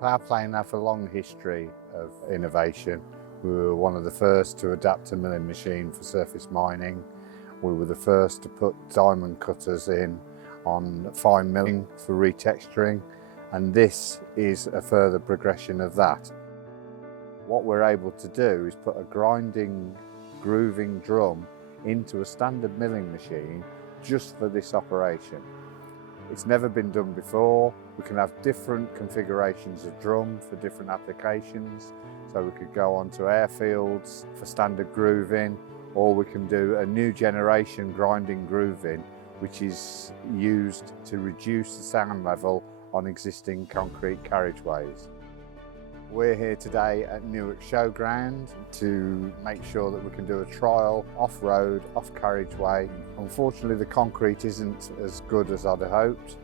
Hydroplaning have a long history of innovation. We were one of the first to adapt a milling machine for surface mining. We were the first to put diamond cutters in on fine milling for retexturing, and this is a further progression of that. What we're able to do is put a grinding, grooving drum into a standard milling machine just for this operation. It's never been done before. We can have different configurations of drum for different applications. So we could go onto airfields for standard grooving, or we can do a new generation grinding grooving, which is used to reduce the sound level on existing concrete carriageways. We're here today at Newark Showground to make sure that we can do a trial off-road, off-carriageway. Unfortunately, the concrete isn't as good as I'd hoped,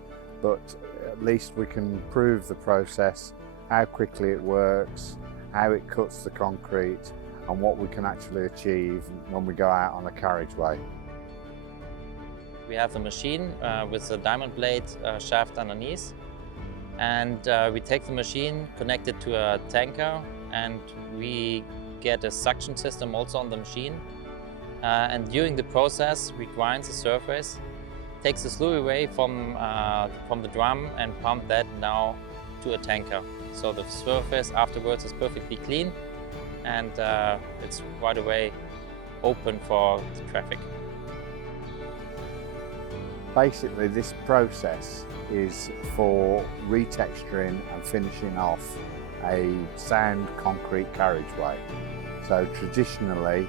but at least we can prove the process, how quickly it works, how it cuts the concrete, and what we can actually achieve when we go out on a carriageway. We have the machine with the diamond blade shaft underneath. And we take the machine, connect it to a tanker, and we get a suction system also on the machine. And during the process, we grind the surface, takes the slurry away from the drum and pump that now to a tanker. So the surface afterwards is perfectly clean, and it's right away open for the traffic. Basically, this process is for retexturing and finishing off a sound concrete carriageway. So traditionally,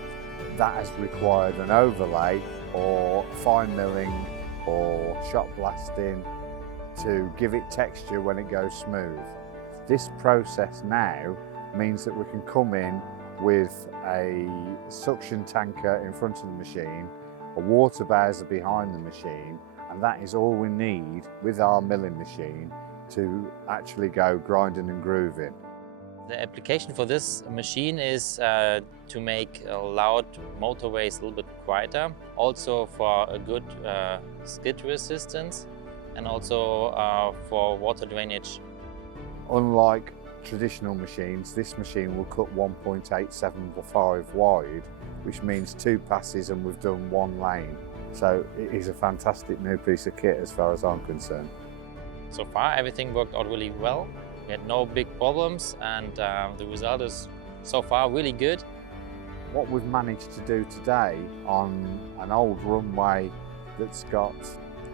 that has required an overlay or fine milling or shot blasting to give it texture when it goes smooth. This process now means that we can come in with a suction tanker in front of the machine, a water bowser behind the machine, and that is all we need with our milling machine to actually go grinding and grooving. The application for this machine is to make loud motorways a little bit quieter, also for a good skid resistance, and also for water drainage. Unlike traditional machines, this machine will cut 1.875 wide, which means 2 passes and we've done 1 lane. So it is a fantastic new piece of kit as far as I'm concerned. So far everything worked out really well. We had no big problems, and the result is so far really good. What we've managed to do today on an old runway that's got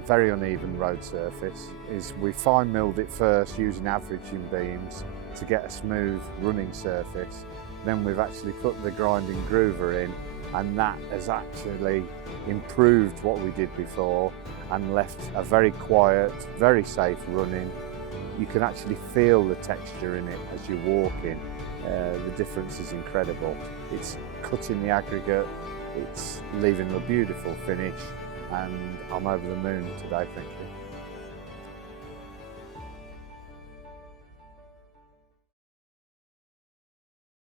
very uneven road surface is we fine milled it first using averaging beams to get a smooth running surface. Then we've actually put the grinding groover in, and that has actually improved what we did before and left a very quiet, very safe running. You can actually feel the texture in it as you're walking. The difference is incredible. It's cutting the aggregate, it's leaving a beautiful finish, and I'm over the moon today, thank you.